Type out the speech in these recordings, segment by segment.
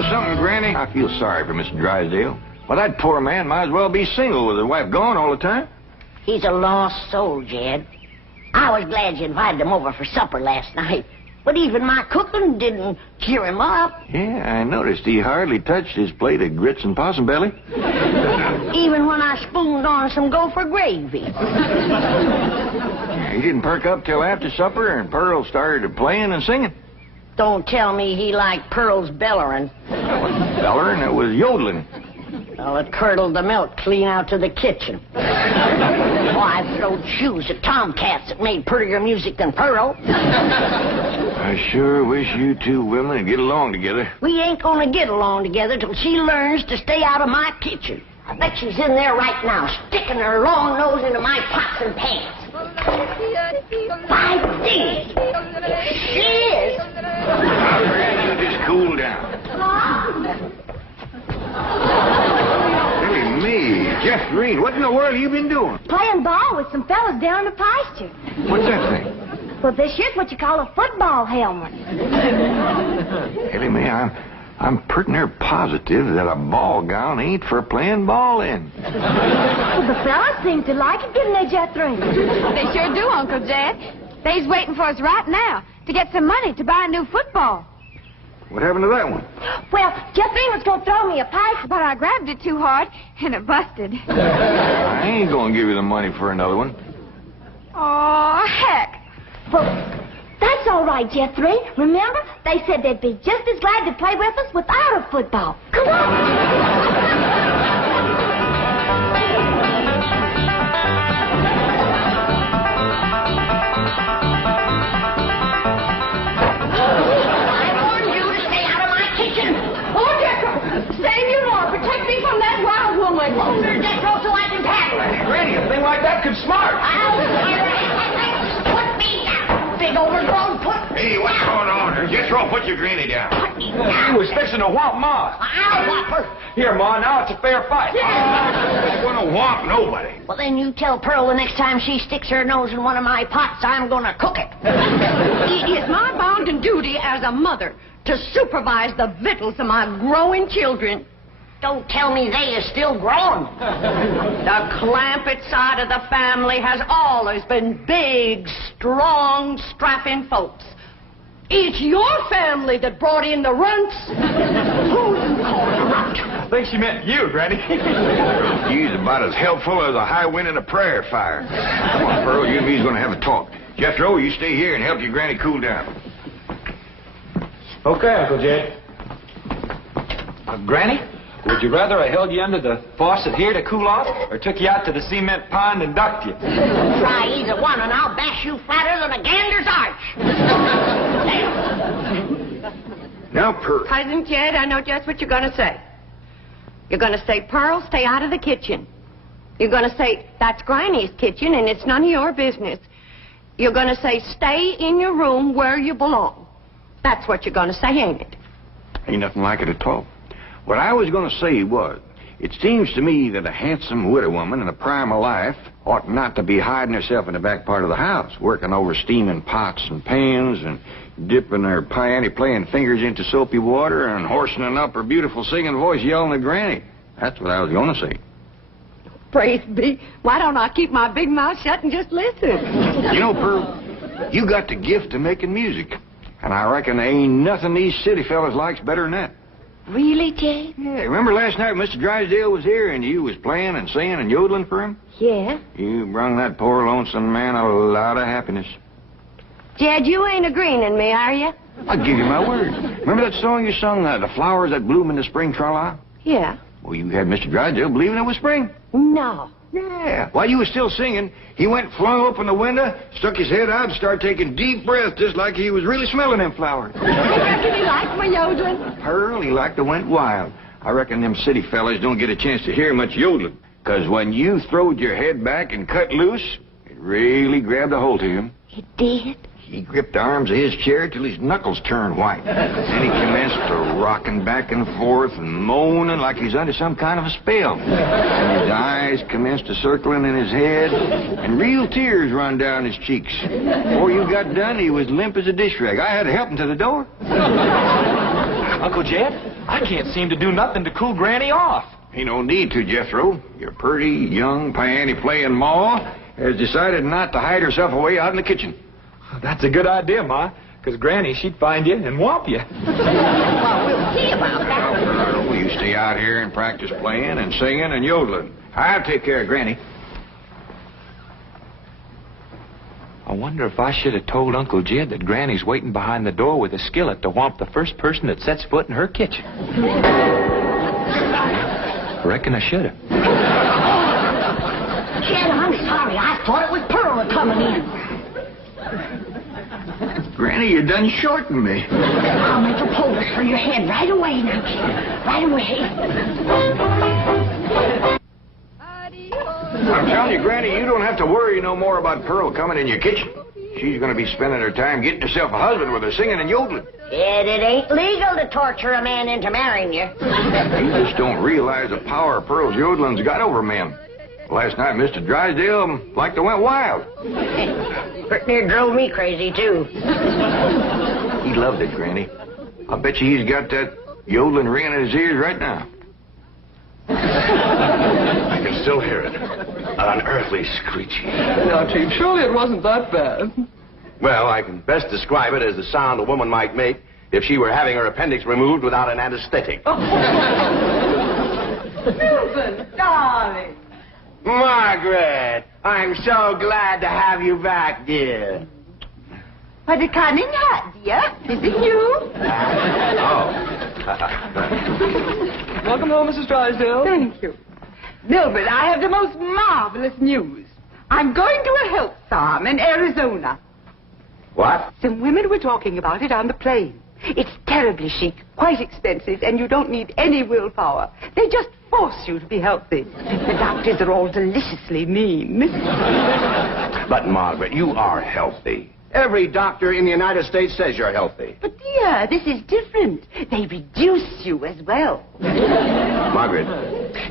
know something, Granny? I feel sorry for Mr. Drysdale. Well, that poor man might as well be single with his wife gone all the time. He's a lost soul, Jed. I was glad you invited him over for supper last night. But even my cooking didn't cheer him up. Yeah, I noticed he hardly touched his plate of grits and possum belly. Even when I spooned on some gopher gravy. He didn't perk up till after supper, and Pearl started playing and singing. Don't tell me he liked Pearl's bellering. That wasn't bellering, it was yodeling. Well, it curdled the milk clean out to the kitchen. I've throwed shoes at tomcats that made prettier music than Pearl. I sure wish you two women would get along together. We ain't gonna get along together till she learns to stay out of my kitchen. I bet she's in there right now, sticking her long nose into my pots and pans. My dear, she is. Now, Granny, you just cool down. Really, me, Jeff Green, what in the world have you been doing? Playing ball with some fellas down in the pasture. What's that thing? Well, this here's what you call a football helmet. Ellie Mae, I'm pretty near positive that a ball gown ain't for playing ball in. Well, the fellas seem to like it, didn't they, Jethro? They sure do, Uncle Jed. They's waiting for us right now to get some money to buy a new football. What happened to that one? Well, Jethro was going to throw me a pipe. But I grabbed it too hard, and it busted. I ain't gonna give you the money for another one. Oh, heck. Well, that's all right, Jethro. Remember, they said they'd be just as glad to play with us without a football. Come on. Granny, a thing like that could smart. Put me down, big overgrown foot. Hey, what's going on here? Jethro, put your granny down. Put me down. You was fixing to whomp Ma. I'll whop her. Here, Ma, now it's a fair fight. I'm not gonna whomp nobody. Well, then you tell Pearl the next time she sticks her nose in one of my pots, I'm gonna cook it. It is my bounden duty as a mother to supervise the victuals of my growing children. Don't tell me they is still growing. The Clampetts side of the family has always been big, strong, strapping folks. It's your family that brought in the runts. Who you call a runt? I think she meant you, Granny. He's about as helpful as a high wind in a prairie fire. Come on, Pearl, you and me's gonna have a talk. Jethro, you stay here and help your granny cool down. Okay, Uncle Jed. Granny, would you rather I held you under the faucet here to cool off, or took you out to the cement pond and ducked you? Try either one, and I'll bash you flatter than a gander's arch. Now, Pearl. Cousin Jed, I know just what you're going to say. You're going to say, Pearl, stay out of the kitchen. You're going to say, that's Granny's kitchen, and it's none of your business. You're going to say, stay in your room where you belong. That's what you're going to say, ain't it? Ain't nothing like it at all. What I was going to say was, it seems to me that a handsome widow woman in the prime of life ought not to be hiding herself in the back part of the house, working over steaming pots and pans and dipping her panty-playing fingers into soapy water and hoarsening up her beautiful singing voice yelling at Granny. That's what I was going to say. Praise be. Why don't I keep my big mouth shut and just listen? You know, Pearl, you got the gift of making music. And I reckon there ain't nothing these city fellas likes better than that. Really, Jay? Yeah, remember last night Mr. Drysdale was here and you was playing and singing and yodeling for him? Yeah. You brung that poor lonesome man a lot of happiness. Jed, you ain't agreeing in me, are you? I'll give you my word. Remember that song you sung, The Flowers That Bloom in the Spring, Tra-la? Yeah. Well, you had Mr. Drysdale believing it was spring. No. Yeah. While you was still singing, he went, flung open the window, stuck his head out, and started taking deep breaths just like he was really smelling them flowers. I reckon he liked my yodeling. Pearl, he like to went wild. I reckon them city fellas don't get a chance to hear much yodeling. 'Cause when you throwed your head back and cut loose, it really grabbed a hold of him. It did? He gripped the arms of his chair till his knuckles turned white. Then he commenced to rocking back and forth and moaning like he's under some kind of a spell. And his eyes commenced to circling in his head, and real tears run down his cheeks. Before you got done, he was limp as a dish rag. I had to help him to the door. Uncle Jed, I can't seem to do nothing to cool Granny off. Ain't no need to, Jethro. Your pretty, young, piano-playing Ma has decided not to hide herself away out in the kitchen. That's a good idea, Ma, because Granny, she'd find you and whomp you. Well, we'll see about that. You stay out here and practice playing and singing and yodeling. I'll take care of Granny. I wonder if I should have told Uncle Jed that Granny's waiting behind the door with a skillet to whomp the first person that sets foot in her kitchen. I reckon I should have. Jed, I'm sorry. I thought it was Pearl coming in. Granny, you done shortened me. I'll make a poultice for your head right away now, Jed. Right away. I'm telling you, Granny, you don't have to worry no more about Pearl coming in your kitchen. She's going to be spending her time getting herself a husband with her singing and yodeling. Jed, it ain't legal to torture a man into marrying you. You just don't realize the power Pearl's yodeling's got over men. Last night, Mr. Drysdale like to went wild. Pretty near drove me crazy, too. He loved it, Granny. I bet you he's got that yodeling ringing in his ears right now. I can still hear it. An unearthly screeching. Now, Chief, surely it wasn't that bad. Well, I can best describe it as the sound a woman might make if she were having her appendix removed without an anesthetic. Milton, darling. Margaret, I'm so glad to have you back, dear. What a cunning hat, dear. Is it you? Welcome home, Mrs. Drysdale. Thank you. Milburn, I have the most marvelous news. I'm going to a health farm in Arizona. What? Some women were talking about it on the plane. It's terribly chic, quite expensive, and you don't need any willpower. They just force you to be healthy. The doctors are all deliciously mean. But, Margaret, you are healthy. Every doctor in the United States says you're healthy. But, dear, this is different. They reduce you as well. Margaret,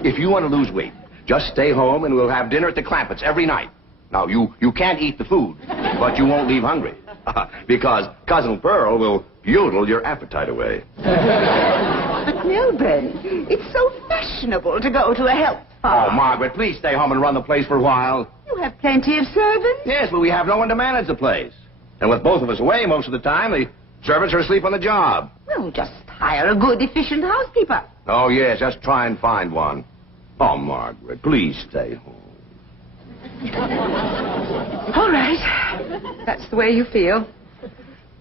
if you want to lose weight, just stay home and we'll have dinner at the Clampetts every night. Now, you can't eat the food, but you won't leave hungry. Because Cousin Pearl will yodel your appetite away. But, Milburn, it's so fashionable to go to a health farm. Oh, Margaret, please stay home and run the place for a while. You have plenty of servants. Yes, but we have no one to manage the place. And with both of us away most of the time, the servants are asleep on the job. Well, just hire a good, efficient housekeeper. Oh, yes, just try and find one. Oh, Margaret, please stay home. All right. That's the way you feel.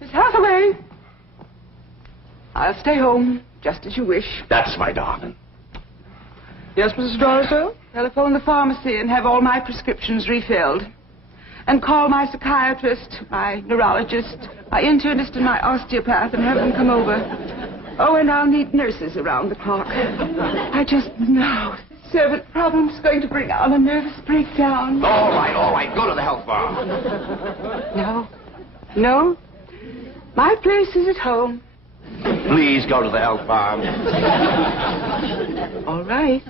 Miss Hathaway. I'll stay home, just as you wish. That's my darling. Yes, Mrs. Drysdale? Telephone the pharmacy and have all my prescriptions refilled. And call my psychiatrist, my neurologist, my internist, and my osteopath and have them come over. Oh, and I'll need nurses around the clock. I just know the servant problem's going to bring on a nervous breakdown. All right. Go to the health farm. No. My place is at home. Please go to the health farm. All right.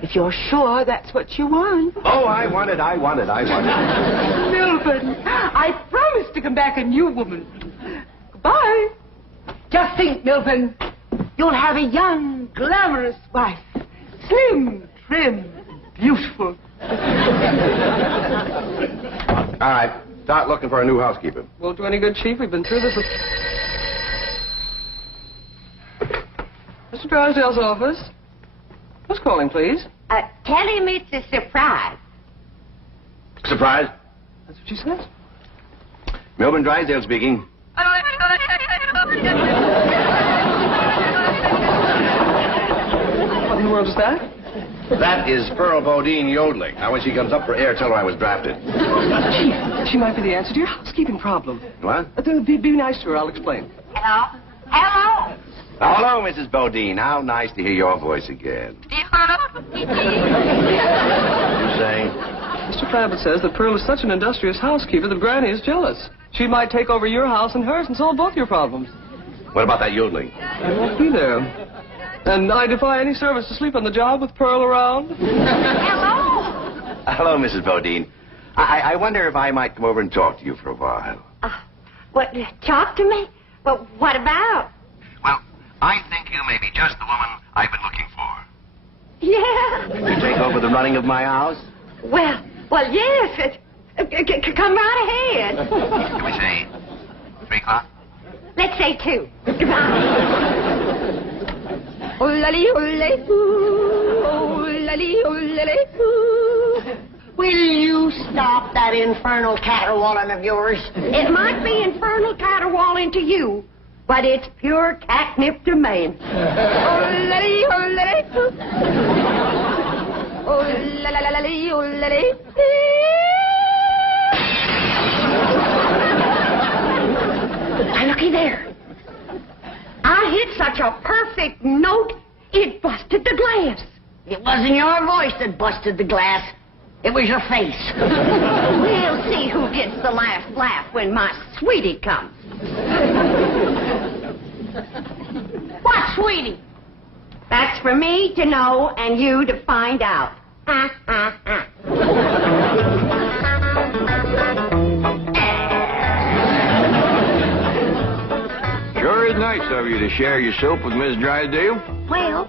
If you're sure that's what you want. Oh, I want it. Milburn, I promise to come back a new woman. Goodbye. Just think, Milburn. You'll have a young, glamorous wife. Slim, trim, beautiful. All right. Start looking for a new housekeeper. Won't do any good, Chief. We've been through this. Mr. Drysdale's office. Who's calling, please? Tell him it's a surprise. Surprise? That's what she says. Milburn Drysdale speaking. What in the world is that? That is Pearl Bodine yodeling. Now, when she comes up for air, tell her I was drafted. Chief, she might be the answer to your housekeeping problem. What? Be nice to her. I'll explain. Hello? Hello, Mrs. Bodine. How nice to hear your voice again. You saying? Mr. Clampett says that Pearl is such an industrious housekeeper that Granny is jealous. She might take over your house and hers and solve both your problems. What about that yodeling? I won't be there. And I defy any servants to sleep on the job with Pearl around. Hello, Mrs. Bodine. I wonder if I might come over and talk to you for a while. What, talk to me? Well, what about? I think you may be just the woman I've been looking for. Yeah. You take over the running of my house? Well, yes. Come right ahead. Can we say 3 o'clock? Let's say 2. Goodbye. Will you stop that infernal caterwauling of yours? It might be infernal caterwauling to you, but it's pure catnip to me. Now, looky there. I hit such a perfect note, it busted the glass. It wasn't your voice that busted the glass. It was your face. We'll see who gets the last laugh when my sweetie comes. What, sweetie? That's for me to know and you to find out. Sure is nice of you to share your soap with Miss Drysdale. Well,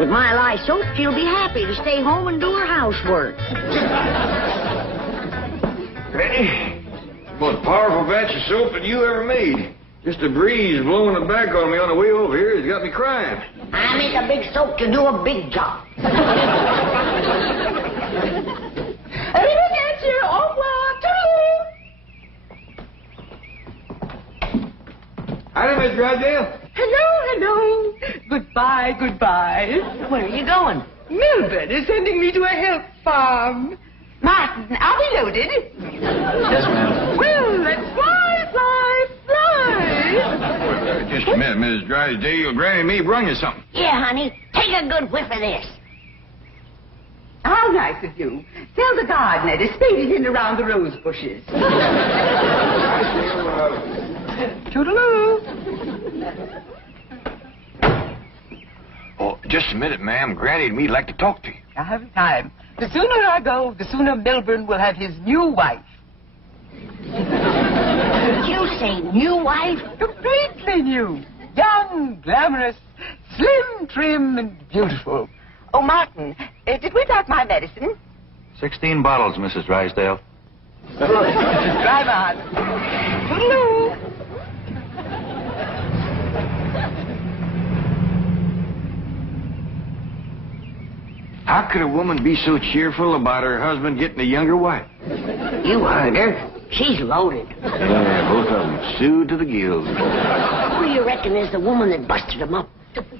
with my lye soap, she'll be happy to stay home and do her housework. Hey, most powerful batch of soap that you ever made. Just a breeze blowing it back on me on the way over here has got me crying. I make a big soap to do a big job. Hi, Miss Drysdale. Hello. Goodbye. Where are you going? Milburn is sending me to a help farm. Martin, are we loaded? Yes, ma'am. Well, let's fly. Just a minute, Miss Drysdale. Granny and me brung you something. Yeah, honey. Take a good whiff of this. How nice of you. Tell the gardener to spade it in around the rose bushes. Toodaloo. Oh, just a minute, ma'am. Granny and me'd like to talk to you. I haven't time. The sooner I go, the sooner Milburn will have his new wife. Did you say new wife? Completely new. Young, glamorous, slim, trim, and beautiful. Oh, Martin, did we pack my medicine? 16 bottles, Mrs. Drysdale. Drive on. Toodaloo. How could a woman be so cheerful about her husband getting a younger wife? You heard her. She's loaded. Yeah, both of them sued to the gills. Who do you reckon is the woman that busted them up?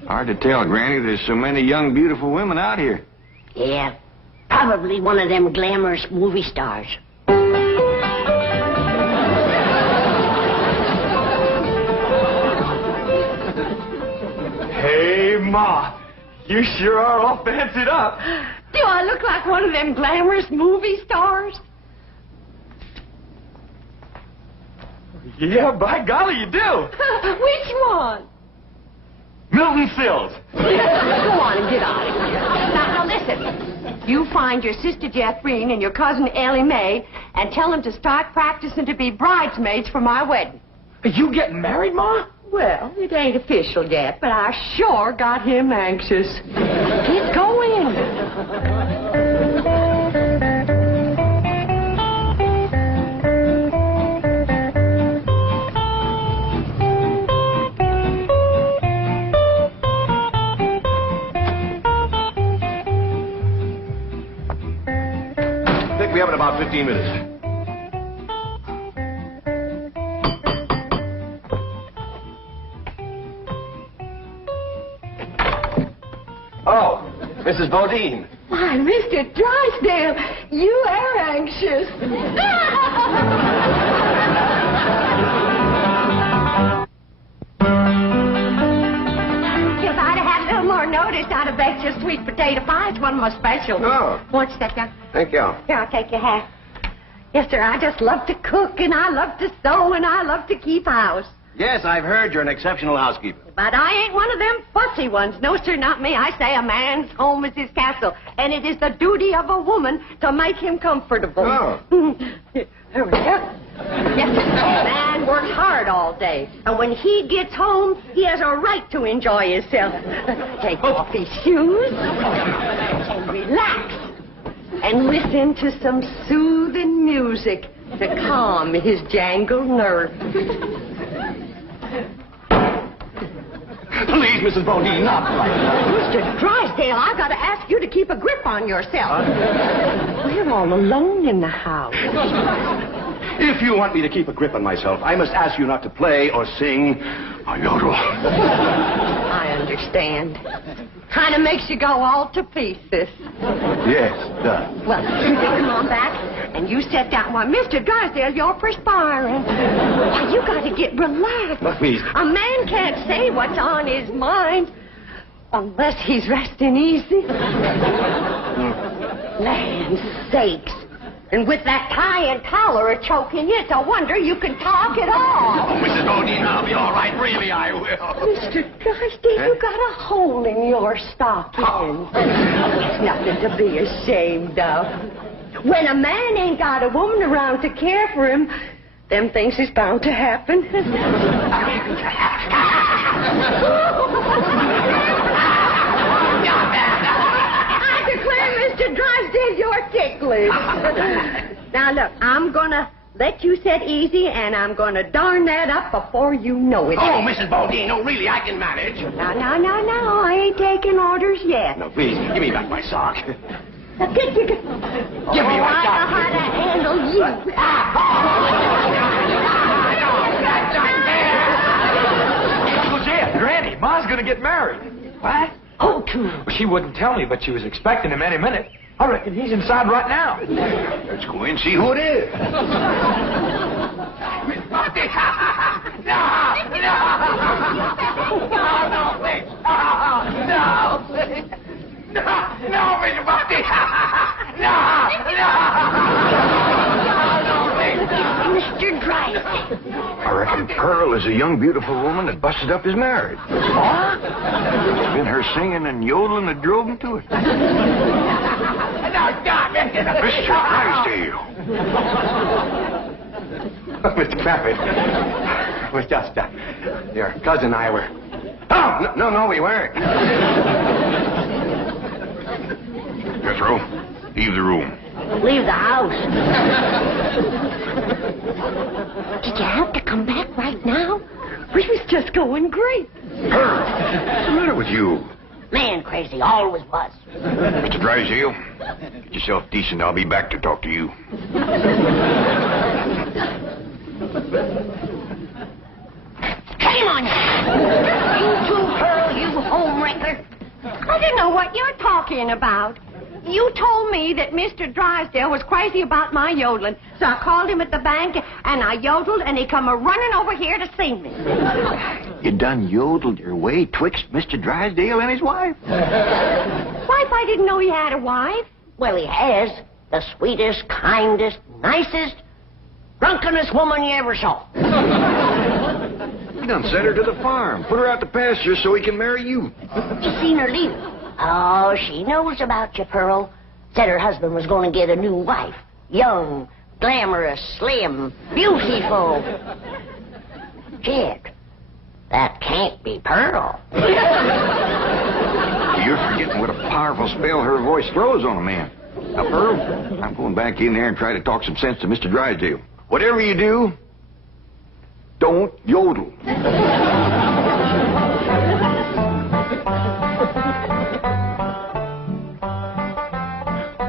Hard to tell, Granny. There's so many young, beautiful women out here. Yeah, probably one of them glamorous movie stars. Hey, Ma. You sure are all fancied up. Do I look like one of them glamorous movie stars? Yeah, by golly, you do. Which one? Milton Sills. Go on and get out of here. Now, listen. You find your sister Jeffreen and your cousin Ellie Mae and tell them to start practicing to be bridesmaids for my wedding. Are you getting married, Ma? Well, it ain't official yet, but I sure got him anxious. Get going. Pick me up in about 15 minutes. Oh, Mrs. Bodine. Why, Mr. Drysdale, you are anxious. If I'd have had a little more notice, I'd have baked you a sweet potato pie. It's one of my specials. Oh. What's that, young? Thank you. Here, I'll take your hat. Yes, sir, I just love to cook, and I love to sew, and I love to keep house. Yes, I've heard you're an exceptional housekeeper. But I ain't one of them fussy ones. No, sir, not me. I say a man's home is his castle, and it is the duty of a woman to make him comfortable. Oh. There we go. Yes, a man works hard all day, and when he gets home, he has a right to enjoy himself. Take off his shoes and relax and listen to some soothing music to calm his jangled nerves. Please, Mrs. Bodine, not like that. Mr. Drysdale, I've got to ask you to keep a grip on yourself. We're all alone in the house. If you want me to keep a grip on myself, I must ask you not to play or sing or yodel. I understand. Kind of makes you go all to pieces. Yes, it does. Well, come on back, and you sit down. Why, Mr. Drysdale, you're perspiring. Why, you got to get relaxed. Oh, please. A man can't say what's on his mind unless he's resting easy. Land's sakes. And with that tie and collar choking you, it's a wonder you can talk at all. Oh, Mrs. Bodine, I'll be all right. Really, I will. Mr. Drysdale, you got a hole in your stocking. It's nothing to be ashamed of. When a man ain't got a woman around to care for him, them things is bound to happen. I declare, Mr. Drysdale, you're ticklish. Now, look, I'm going to let you sit easy, and I'm going to darn that up before you know it. Oh, Mrs. Bodine, no, really, I can manage. No, I ain't taking orders yet. No, please, give me back my sock. Now, give me my I know sock. how to handle you. Uncle Jed, Granny, Ma's gonna get married. What? Oh, too. Well, she wouldn't tell me, but she was expecting him any minute. I reckon he's inside right now. Let's go in and see who it is. Mr. Drysdale. I reckon Pearl is a young, beautiful woman that busted up his marriage. It's been her singing and yodeling that drove him to it. Mr. Drysdale. Mr. Clampett, it was just, your cousin and I were... Oh, no, we weren't. Jethro, leave the room. Leave the house. Did you have to come back right now? We was just going great. Pearl, what's the matter with you? Man crazy, always was. Mr. Drysdale, get yourself decent. I'll be back to talk to you. Shame on you. You too, Pearl, you homewrecker. I don't know what you're talking about. You told me that Mr. Drysdale was crazy about my yodeling, so I called him at the bank, and I yodeled, and he come a-running over here to see me. You done yodeled your way twixt Mr. Drysdale and his wife? Wife, I didn't know he had a wife. Well, he has. The sweetest, kindest, nicest, drunkenest woman you ever saw. You done sent her to the farm. Put her out to pasture so he can marry you. You seen her leave? Oh, she knows about you, Pearl. Said her husband was going to get a new wife. Young, glamorous, slim, beautiful. Jed, that can't be Pearl. You're forgetting what a powerful spell her voice throws on a man. Now, Pearl, I'm going back in there and try to talk some sense to Mr. Drysdale. Whatever you do, don't yodel.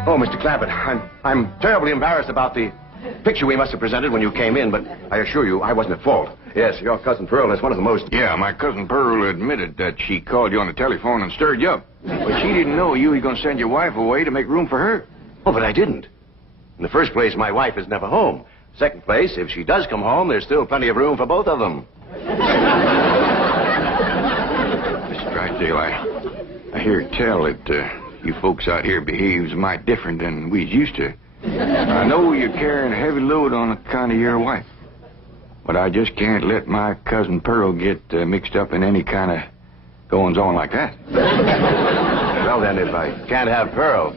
Oh, Mr. Clampett, I'm terribly embarrassed about the picture we must have presented when you came in, but I assure you I wasn't at fault. Yes, your cousin Pearl is one of the most... Yeah, my cousin Pearl admitted that she called you on the telephone and stirred you up. But she didn't know you were going to send your wife away to make room for her. Oh, but I didn't. In the first place, my wife is never home. Second place, if she does come home, there's still plenty of room for both of them. Mr. Drysdale, I hear tell that you folks out here behaves mighty different than we's used to. I know you're carrying a heavy load on account of your wife. But I just can't let my cousin Pearl get mixed up in any kind of goings-on like that. Well, then, if I can't have Pearl,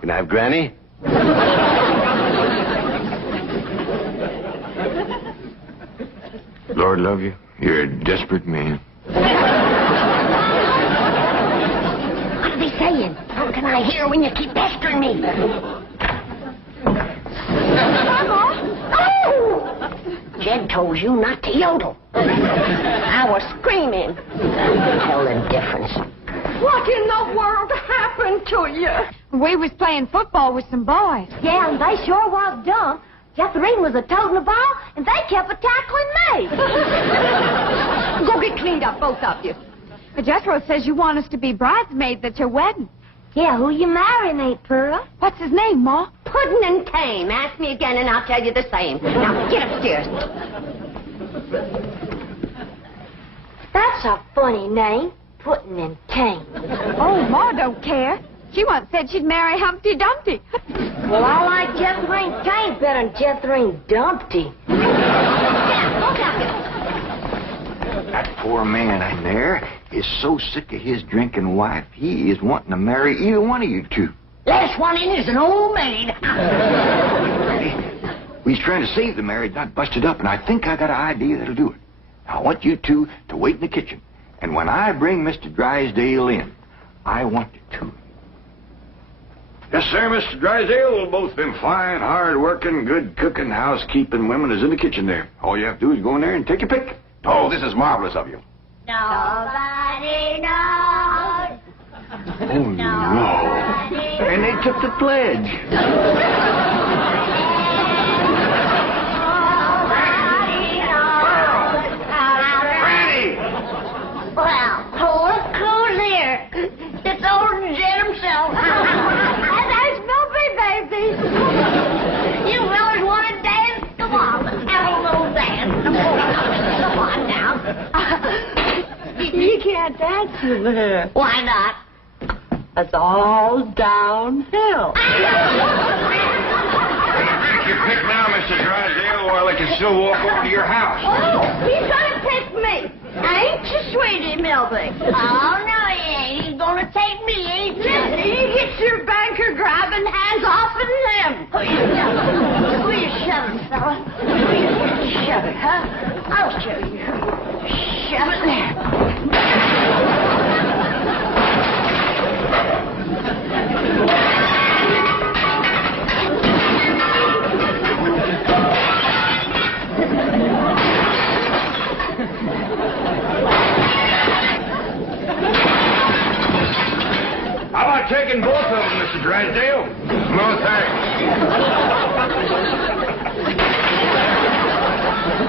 can I have Granny? Lord love you. You're a desperate man. What are they saying? How can I hear when you keep pestering me? Oh! Jed told you not to yodel. I was screaming. Tell the difference. What in the world happened to you? We was playing football with some boys. Yeah, and they sure was dumb. Jethrine was a toting the ball, and they kept a-tackling me. Go get cleaned up, both of you. But Jethro says you want us to be bridesmaids at your wedding. Yeah, who you marrying, Aunt Pearl? What's his name, Ma? Puddin' and Tame. Ask me again, and I'll tell you the same. Now, get upstairs. That's a funny name, Puddin' and Tame. Oh, Ma don't care. She once said she'd marry Humpty Dumpty. Well, I like Jethrine Tame better than Jethrine Dumpty. That poor man in there is so sick of his drinking wife, he is wanting to marry either one of you two. Last one in is an old maid. He's trying to save the marriage, not bust it up, and I think I got an idea that'll do it. Now, I want you two to wait in the kitchen, and when I bring Mr. Drysdale in, I want the two. Yes, sir, Mr. Drysdale. Well, both them fine, hard-working, good-cooking, housekeeping women is in the kitchen there. All you have to do is go in there and take your pick. Oh, this is marvelous of you. Nobody knows. Oh, no. And they took the pledge. Well, look who's here. It's old Jed himself. And there's Snoopy, baby. You fellas want to dance? Come on, let's have a little dance. Come on now. You can't dance with her. Why not? It's all downhill. Take your pick now, Mr. Drysdale, while I can still walk over to your house. Oh, he's gonna pick me. Ain't you, sweetie Milby? Oh, no, he ain't. He's gonna take me, ain't you? He gets your banker grabbing hands off of him. Will you shove it, fella? Shove it, huh? I'll show you. Shove it there. How about taking both of them, Mr. Drysdale? No, thanks.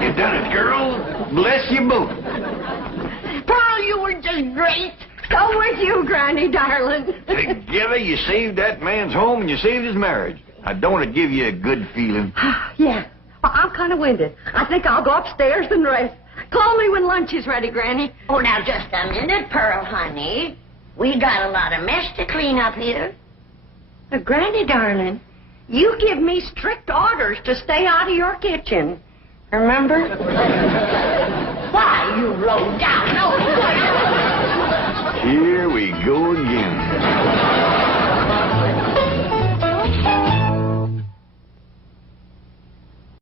You done it, girl. Bless you both. Pearl, you were just great. Go with you, Granny, darling. Together, you saved that man's home and you saved his marriage. Now, don't it give you a good feeling? Yeah. Well, I'm kind of winded. I think I'll go upstairs and rest. Call me when lunch is ready, Granny. Oh, now, just a minute, Pearl, honey. We got a lot of mess to clean up here. Granny, darling, you give me strict orders to stay out of your kitchen. Remember?